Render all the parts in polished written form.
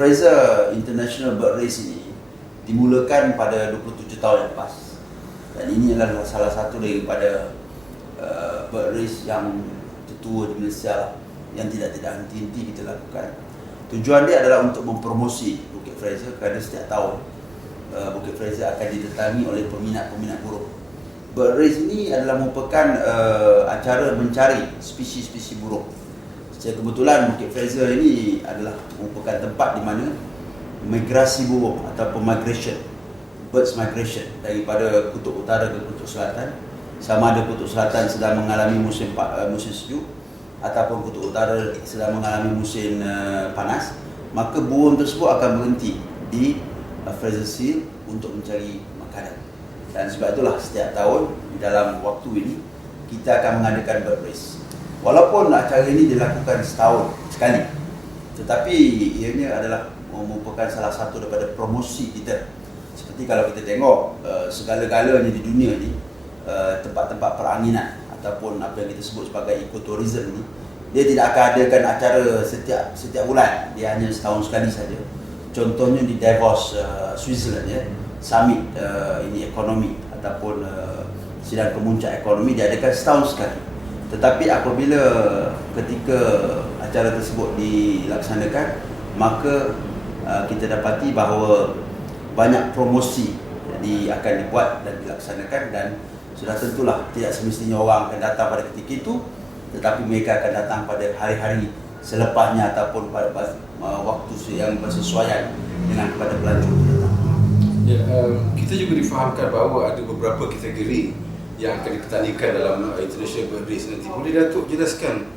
Fraser International Bird Race ini dimulakan pada 27 tahun yang lepas, dan ini adalah salah satu daripada bird race yang tertua di Malaysia yang tidak henti-henti kita lakukan. Tujuan dia adalah untuk mempromosi Bukit Fraser, kerana setiap tahun Bukit Fraser akan didatangi oleh peminat-peminat burung. Bird race ini adalah merupakan acara mencari spesies-spesies burung. Secara kebetulan Bukit Fraser ini adalah merupakan tempat di mana migrasi burung ataupun migration, birds migration daripada kutub utara ke kutub selatan, sama ada kutub selatan sedang mengalami musim sejuk ataupun kutub utara sedang mengalami musim panas, maka burung tersebut akan berhenti di Fraser Seal untuk mencari makanan. Dan sebab itulah setiap tahun dalam waktu ini kita akan mengadakan bird race. Walaupun acara ini dilakukan setahun sekali, tetapi ianya adalah merupakan salah satu daripada promosi kita. Seperti kalau kita tengok segala-galanya di dunia ni, tempat-tempat peranginan ataupun apa yang kita sebut sebagai ekoturism ni, dia tidak akan adakan acara setiap bulan, dia hanya setahun sekali saja. Contohnya di Davos, Switzerland ya, summit ini ekonomi ataupun sidang kemuncak ekonomi diadakan setahun sekali. Tetapi apabila ketika acara tersebut dilaksanakan, maka kita dapati bahawa banyak promosi akan dibuat dan dilaksanakan, dan sudah tentulah tidak semestinya orang akan datang pada ketika itu, tetapi mereka akan datang pada hari-hari selepasnya ataupun pada waktu yang bersesuaian dengan kepada pelancong yang datang. Ya, kita juga difahamkan bahawa ada beberapa kategori yang akan dipertandingkan dalam International Bird Race nanti. Boleh Datuk jelaskan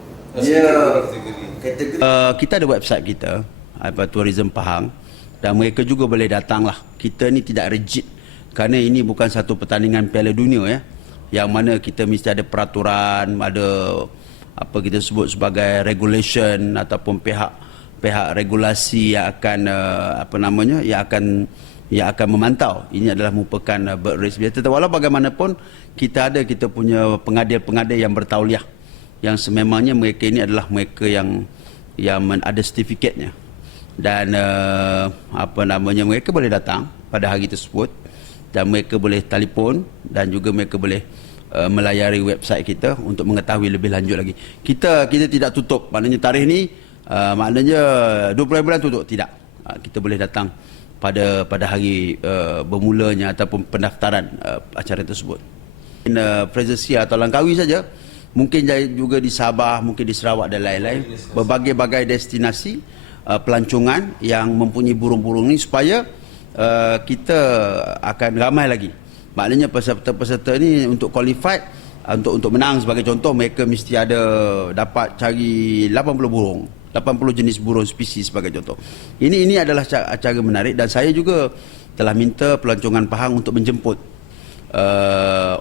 kategori? Kita ada website kita, Tourism Pahang, dan mereka juga boleh datang lah. Kita ni tidak rigid, kerana ini bukan satu pertandingan Piala Dunia ya, yang mana kita mesti ada peraturan, ada apa kita sebut sebagai regulation ataupun pihak regulasi yang akan yang akan memantau. Ini adalah merupakan bird race biasa. Walau bagaimanapun kita punya pengadil-pengadil yang bertauliah, yang sememangnya mereka ini adalah mereka yang ada sertifikatnya, dan mereka boleh datang pada hari tersebut, dan mereka boleh telefon, dan juga mereka boleh melayari website kita untuk mengetahui lebih lanjut lagi. Kita tidak tutup, maknanya tarikh ni maknanya 20 bulan tutup, tidak. Kita boleh datang pada hari bermulanya ataupun pendaftaran acara tersebut. Fraser Seal atau Langkawi saja, mungkin juga di Sabah, mungkin di Sarawak dan lain-lain, berbagai-bagai destinasi pelancongan yang mempunyai burung-burung ni, supaya kita akan ramai lagi. Maknanya peserta-peserta ni untuk qualified, untuk menang sebagai contoh, mereka mesti dapat cari 80 burung, 80 jenis burung spesies sebagai contoh. Ini adalah acara menarik, dan saya juga telah minta pelancongan Pahang untuk menjemput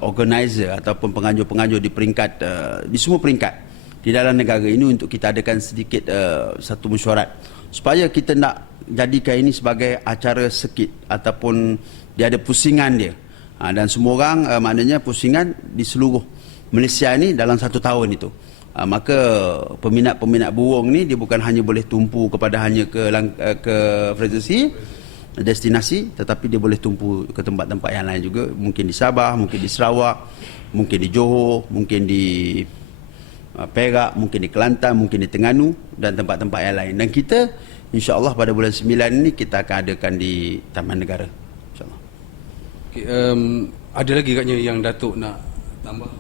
organizer ataupun penganjur-penganjur di semua peringkat di dalam negara ini, untuk kita adakan sedikit satu mesyuarat supaya kita nak jadikan ini sebagai acara sekit ataupun dia ada pusingan dia, dan semua orang maknanya pusingan di seluruh Malaysia ini dalam satu tahun itu. Maka peminat-peminat burung ni dia bukan hanya boleh tumpu hanya ke Fraser Seal destinasi, tetapi dia boleh tumpu ke tempat-tempat yang lain juga, mungkin di Sabah, mungkin di Sarawak, mungkin di Johor, mungkin di Perak, mungkin di Kelantan, mungkin di Terengganu, dan tempat-tempat yang lain. Dan kita insya-Allah pada bulan 9 ini kita akan adakan di Taman Negara, insya-Allah. Okay, ada lagi katnya yang Datuk nak tambah?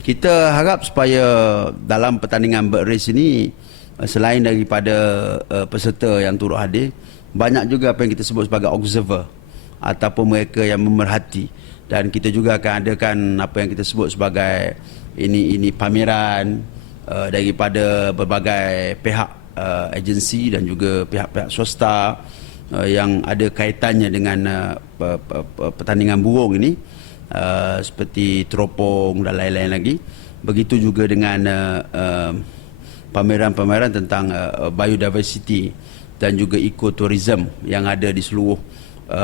Kita harap supaya dalam pertandingan bird race ini, selain daripada peserta yang turut hadir, banyak juga apa yang kita sebut sebagai observer ataupun mereka yang memerhati, dan kita juga akan adakan apa yang kita sebut sebagai ini pameran daripada berbagai pihak, agensi dan juga pihak-pihak swasta yang ada kaitannya dengan pertandingan burung ini, seperti teropong dan lain-lain lagi. Begitu juga dengan pameran-pameran tentang biodiversity dan juga ekoturism yang ada di seluruh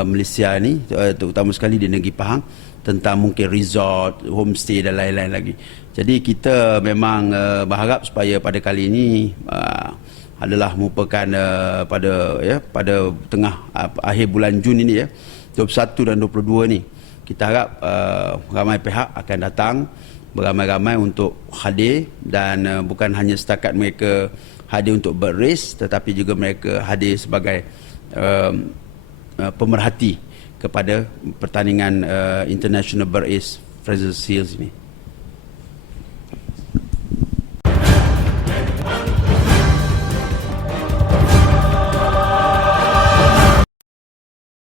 Malaysia ni, terutama sekali di negeri Pahang, tentang mungkin resort, homestay dan lain-lain lagi. Jadi kita memang berharap supaya pada kali ini adalah merupakan pada tengah akhir bulan Jun ini 21 dan 22 ni. Kita harap ramai pihak akan datang beramai-ramai untuk hadir, dan bukan hanya setakat mereka hadir untuk bird race, tetapi juga mereka hadir sebagai pemerhati kepada pertandingan International Bird Race Fraser Seals ini.